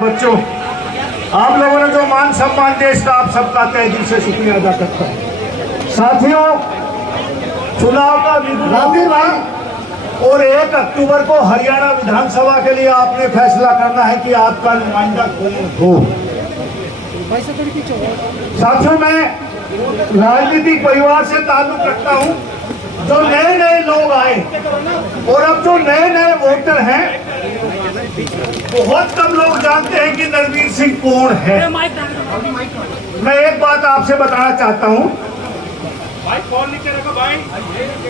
बच्चों, आप लोगों ने जो मान सम्मान दिया इसका आप सबका तहे दिल से शुक्रिया अदा करता हूँ। साथियों, चुनाव का राधे भाई और 1 अक्टूबर को हरियाणा विधानसभा के लिए आपने फैसला करना है कि आपका नुमाइंदा कौन हो। साथियों, मैं राजनीतिक परिवार से ताल्लुक रखता हूँ। जो नए नए लोग आए और अब जो नए नए वोटर हैं, बहुत कम लोग जानते हैं कि नरवीर सिंह कौन है। मैं एक बात आपसे बताना चाहता हूँ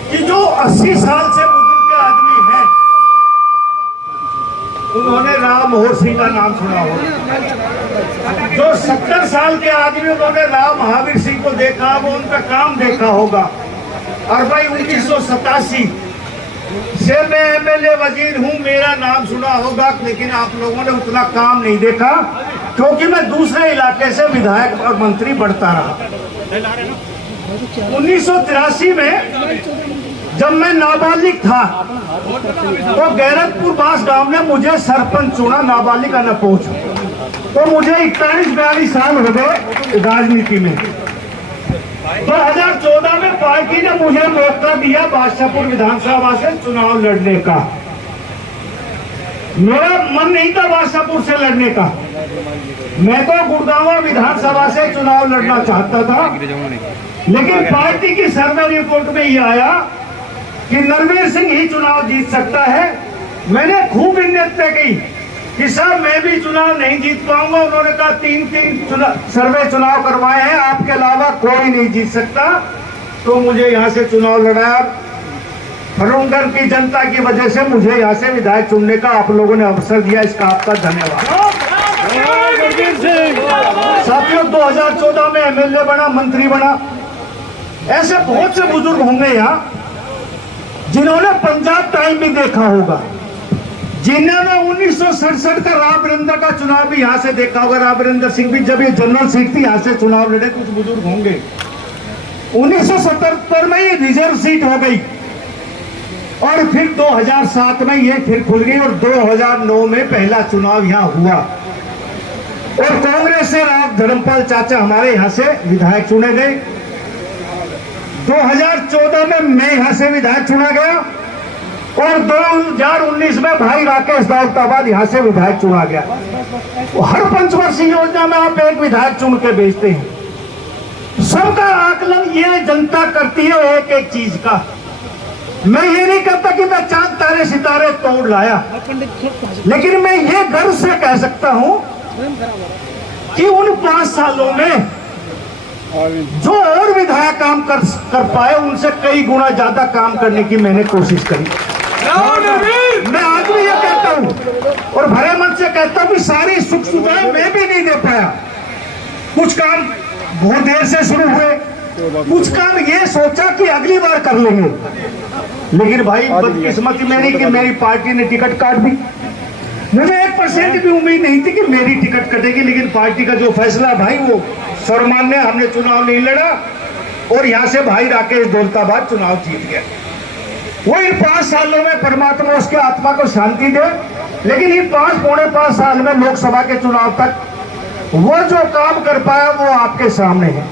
कि जो 80 साल से बुजुर्ग के आदमी हैं, उन्होंने राम मोहन सिंह का नाम सुना होगा। जो 70 साल के आदमी, उन्होंने राम महावीर सिंह को देखा, वो उनका काम देखा होगा। और भाई 1987 से मैं एमएलए वजीर हूँ, मेरा नाम सुना होगा, लेकिन आप लोगों ने उतना काम नहीं देखा क्योंकि मैं दूसरे इलाके से विधायक और मंत्री बढ़ता रहा। 1983 में जब मैं नाबालिग था तो गैरतपुर बास गांव ने मुझे सरपंच चुना, नाबालिग का न पहुंच। तो मुझे 41-42 साल हो गए राजनीति में। 2014 में पार्टी ने मुझे मौका दिया बादशाहपुर विधानसभा से चुनाव लड़ने का। मेरा मन नहीं था बादशाहपुर से लड़ने का, मैं तो गुड़गांव विधानसभा से चुनाव लड़ना चाहता था। लेकिन पार्टी की सर्वे रिपोर्ट में यह आया कि नरवीर सिंह ही चुनाव जीत सकता है। मैंने खूब नियत की कि साहब मैं भी चुनाव नहीं जीत पाऊंगा। उन्होंने कहा 3 सर्वे चुनाव करवाए हैं, आपके अलावा कोई नहीं जीत सकता। तो मुझे यहाँ से चुनाव लड़ाया। फरूंगढ़ की जनता की वजह से मुझे यहाँ से विधायक चुनने का आप लोगों ने अवसर दिया, इसका आपका धन्यवाद। साथियों, 2014 में एमएलए बना, मंत्री बना। ऐसे बहुत से बुजुर्ग होंगे यहाँ जिन्होंने पंजाब टाइम भी देखा होगा, जिन्होंने 1967 का राव वीरेंद्र का चुनाव भी यहाँ से देखा होगा। राव वीरेंद्र सिंह भी जब ये जनरल सीट थी यहाँ से चुनाव लड़े, कुछ बुजुर्ग होंगे। 1977 में ये रिजर्व सीट हो गई और फिर 2007 में ये फिर खुल गई और 2009 में पहला चुनाव यहाँ हुआ और कांग्रेस से राव धर्मपाल चाचा हमारे यहाँ से विधायक चुने गए। 2014 में मैं यहाँ से विधायक चुना गया और 2019 में भाई राकेश दौलताबाद यहाँ से विधायक चुना गया। हर पंचवर्षीय योजना में आप एक विधायक चुन के भेजते हैं। सबका आकलन ये जनता करती है एक एक चीज का। मैं ये नहीं कहता कि मैं चांद तारे सितारे तोड़ लाया, लेकिन मैं ये गर्व से कह सकता हूं कि उन 5 सालों में जो और विधायक काम कर पाए, उनसे कई गुना ज्यादा काम करने की मैंने कोशिश करी। मैं आज भी ये कहता हूं और भरे मन से कहता हूं कि सारी सुख सुविधाएं मैं भी नहीं दे पाया। कुछ काम बहुत देर से शुरू हुए, कुछ काम ये सोचा कि अगली बार कर लेंगे, लेकिन भाई बदकिस्मती मेरी कि मेरी पार्टी ने टिकट काट दी। मुझे 1% भी उम्मीद नहीं थी कि मेरी टिकट कटेगी, लेकिन पार्टी का जो फैसला भाई वो सर्वमान्य, हमने चुनाव नहीं लड़ा और यहाँ से भाई राकेश दौलताबाद चुनाव जीत गया। वो इन 5 सालों में परमात्मा उसके आत्मा को शांति दे, लेकिन इन 5-5.5 साल में लोकसभा के चुनाव तक वो जो काम कर पाया वो आपके सामने है।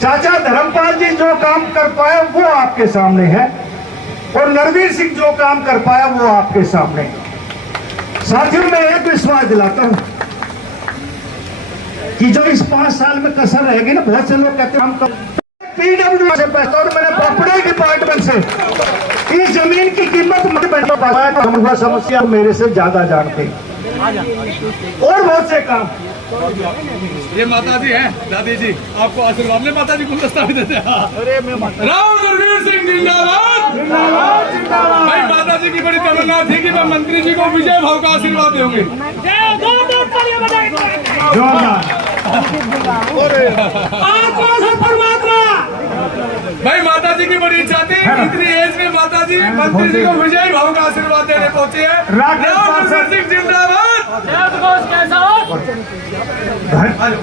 चाचा धर्मपाल जी जो काम कर पाए वो आपके सामने है और नरवीर सिंह जो काम कर पाया वो आपके सामने है। साथियों, मैं एक विश्वास दिलाता हूं कि जो इस 5 साल में कसर रहेगी ना, बहुत से लोग कहते हैं हम पीडब्ल्यू से पैसा और मैंने प्रॉपर्टी डिपार्टमेंट से इस जमीन की कीमत समस्या मेरे से ज्यादा जानते हैं और बहुत से काम। ये माता जी हैं, दादी जी आपको आशीर्वाद में माता जी गुलदस्ता भी देते हैं। राव नरवीर सिंह जिंदाबाद जिंदाबाद जिंदाबाद। भाई माता जी की बड़ी तमन्ना थी कि मैं मंत्री जी को विजय भाव का आशीर्वाद दूंगी। परमात्मा भाई माता जी की बड़ी इच्छा थी, इतनी एज में माता जी मंत्री जी को विजय भाव का आशीर्वाद देने पहुंचे हैं। राव नरवीर सिंह जिंदाबाद।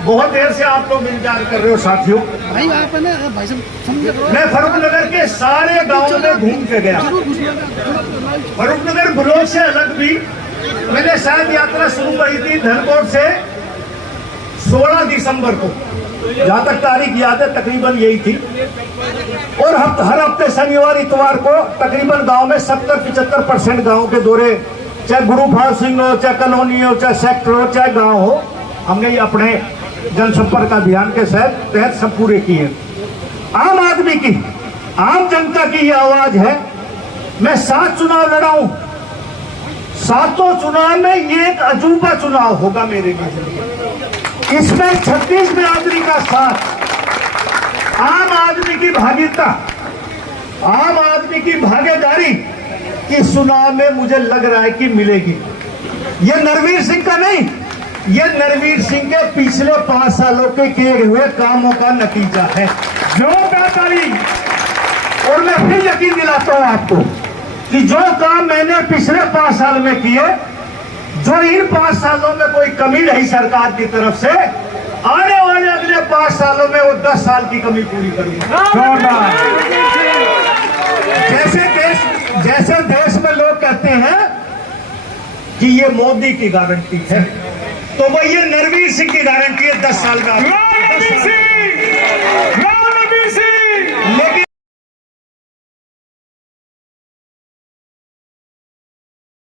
बहुत देर से आप लोग इंतजार कर रहे हो साथियों। मैं फरूखनगर के सारे गांवों में घूम के गया। फरूखनगर ब्लॉक से अलग भी मैंने शायद यात्रा शुरू करी थी धनकोट से 16 दिसंबर को, जहां तक तारीख याद है तकरीबन यही थी। और हर हफ्ते शनिवार इतवार को तकरीबन गांव में 70-75% गांव के दौरे, चाहे ग्रुप हाउसिंग हो, चाहे कॉलोनी हो, चाहे सेक्टर हो, चाहे गांव हो, हमने ये अपने जनसंपर्क अभियान के तहत सब पूरे किए। आम आदमी की, आम जनता की ये आवाज है। मैं 7 चुनाव लड़ा हूं, 7 चुनाव में ये एक अजूबा चुनाव होगा मेरे लिए। इसमें 36 बिरादरी का साथ, आम आदमी की भागीदारी, आम आदमी की भागीदारी की चुनाव में मुझे लग रहा है कि मिलेगी। ये नरवीर सिंह का नहीं, ये नरवीर सिंह के पिछले 5 सालों के किए हुए कामों का नतीजा है। जो बेहतरी, और मैं फिर यकीन दिलाता हूं आपको कि जो काम मैंने पिछले 5 साल में किए, जो इन 5 सालों में कोई कमी रही सरकार की तरफ से, आने वाले अगले 5 सालों में वो 10 साल की कमी पूरी करूंगा। जैसे देश में लोग कहते हैं कि ये मोदी की गारंटी है, तो वो ये नरवीर सिंह की गारंटी है 10 साल में।